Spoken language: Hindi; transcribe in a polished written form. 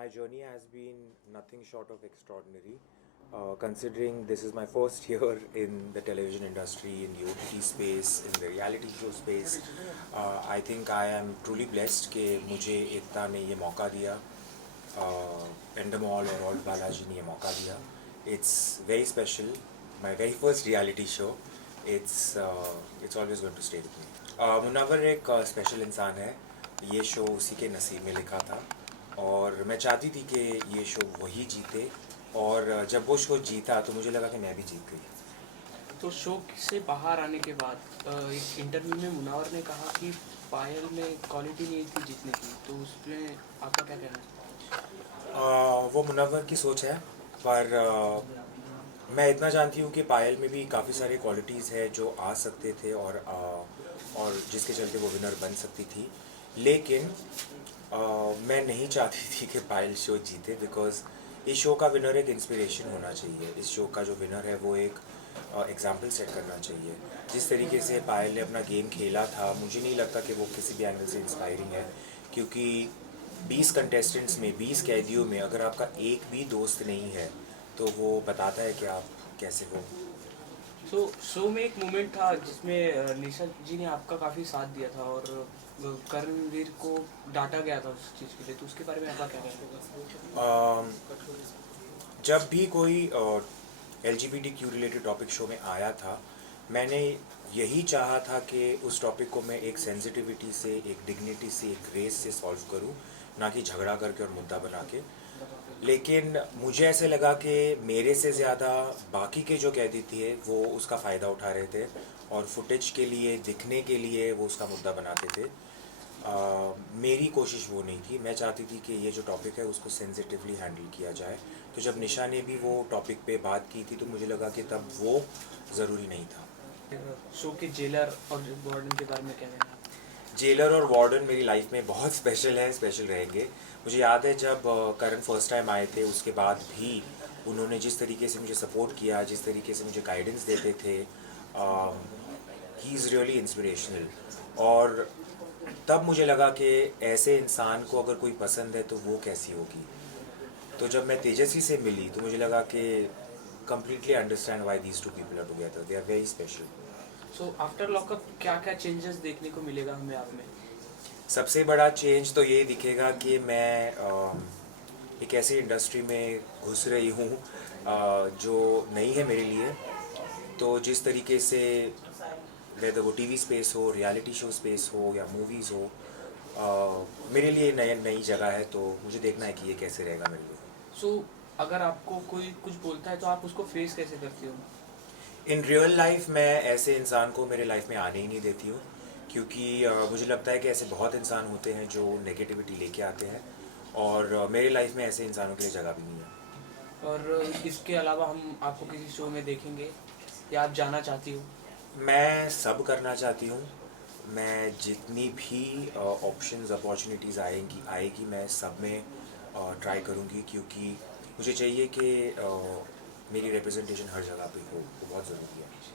My journey has been nothing short of extraordinary. Considering this is my first year in the television industry, in the OTT space, in the reality show space, I think I am truly blessed कि मुझे एकता ने ये मौका दिया, Endemol और Old Balaji ने ये मौका दिया. It's very special. My very first reality show. It's always going to stay with me. Munawwar एक स्पेशल इंसान है. ये शो उसी के नसीब में लिखा था और मैं चाहती थी कि ये शो वही जीते और जब वो शो जीता तो मुझे लगा कि मैं भी जीत गई. तो शो से बाहर आने के बाद एक इंटरव्यू में मुनावर ने कहा कि पायल में क्वालिटी नहीं थी जीतने की, तो उसमें आपका क्या कहना है? वो मुनव्वर की सोच है, पर मैं इतना जानती हूँ कि पायल में भी काफ़ी सारे क्वालिटीज़ है जो आ सकते थे और जिसके चलते वो विनर बन सकती थी. लेकिन मैं नहीं चाहती थी कि पायल शो जीते, बिकॉज इस शो का विनर एक इंस्पिरेशन होना चाहिए. इस शो का जो विनर है वो एक एग्जाम्पल सेट करना चाहिए. जिस तरीके से पायल ने अपना गेम खेला था, मुझे नहीं लगता कि वो किसी भी एंगल से इंस्पायरिंग है, क्योंकि 20 कंटेस्टेंट्स में, 20 कैदियों में अगर आपका एक भी दोस्त नहीं है तो वो बताता है कि आप कैसे हो. तो शो में एक मोमेंट था जिसमें निशा जी ने आपका काफ़ी साथ दिया था और कर्णवीर को डांटा गया था उस चीज़ के लिए, तो उसके बारे में आपका क्या कहना है? जब भी कोई LGBTQ रिलेटेड टॉपिक शो में आया था, मैंने यही चाहा था कि उस टॉपिक को मैं एक सेंसिटिविटी से, एक डिग्निटी से, एक ग्रेस से सॉल्व करूं, ना कि झगड़ा करके और मुद्दा बना के. लेकिन मुझे ऐसे लगा कि मेरे से ज़्यादा बाकी के जो कैदी थे वो उसका फ़ायदा उठा रहे थे और फुटेज के लिए, दिखने के लिए वो उसका मुद्दा बनाते थे. मेरी कोशिश वो नहीं थी. मैं चाहती थी कि ये जो टॉपिक है उसको सेंसिटिवली हैंडल किया जाए. तो जब निशा ने भी वो टॉपिक पे बात की थी तो मुझे लगा कि तब वो ज़रूरी नहीं था. शो के जेलर और वार्डन के बारे में क्या कहना है? जेलर और वार्डन मेरी लाइफ में बहुत स्पेशल है, स्पेशल रहेंगे. मुझे याद है जब करण फर्स्ट टाइम आए थे, उसके बाद भी उन्होंने जिस तरीके से मुझे सपोर्ट किया, जिस तरीके से मुझे गाइडेंस देते थे, ही इज़ रियली इंस्पिरेशनल. और तब मुझे लगा कि ऐसे इंसान को अगर कोई पसंद है तो वो कैसी होगी. तो जब मैं तेजस्वी से मिली तो मुझे लगा कि completely understand why these two people are together. They are very special. So after lockup क्या क्या चेंजेस देखने को मिलेगा हमें आप में? सबसे बड़ा चेंज तो ये दिखेगा कि मैं एक ऐसी इंडस्ट्री में घुस रही हूँ जो नई है मेरे लिए. तो जिस तरीके से वेदर वो टीवी स्पेस हो, रियलिटी शो स्पेस हो या मूवीज़ हो, मेरे लिए नई जगह है. तो मुझे देखना है कि ये कैसे रहेगा मेरे लिए. सो अगर आपको कोई कुछ बोलता है तो आप उसको फेस कैसे करती हो? इन रियल लाइफ मैं ऐसे इंसान को मेरे लाइफ में आने ही नहीं देती हूँ, क्योंकि मुझे लगता है कि ऐसे बहुत इंसान होते हैं जो नेगेटिविटी लेके आते हैं और मेरे लाइफ में ऐसे इंसानों के लिए जगह भी नहीं है. और इसके अलावा हम आपको किसी शो में देखेंगे या आप जाना चाहती हो? मैं सब करना चाहती हूँ. मैं जितनी भी ऑप्शंस, अपॉर्चुनिटीज़ आएगी मैं सब में ट्राई करूँगी, क्योंकि मुझे चाहिए कि मेरी रिप्रेजेंटेशन हर जगह पे हो. वो बहुत ज़रूरी है.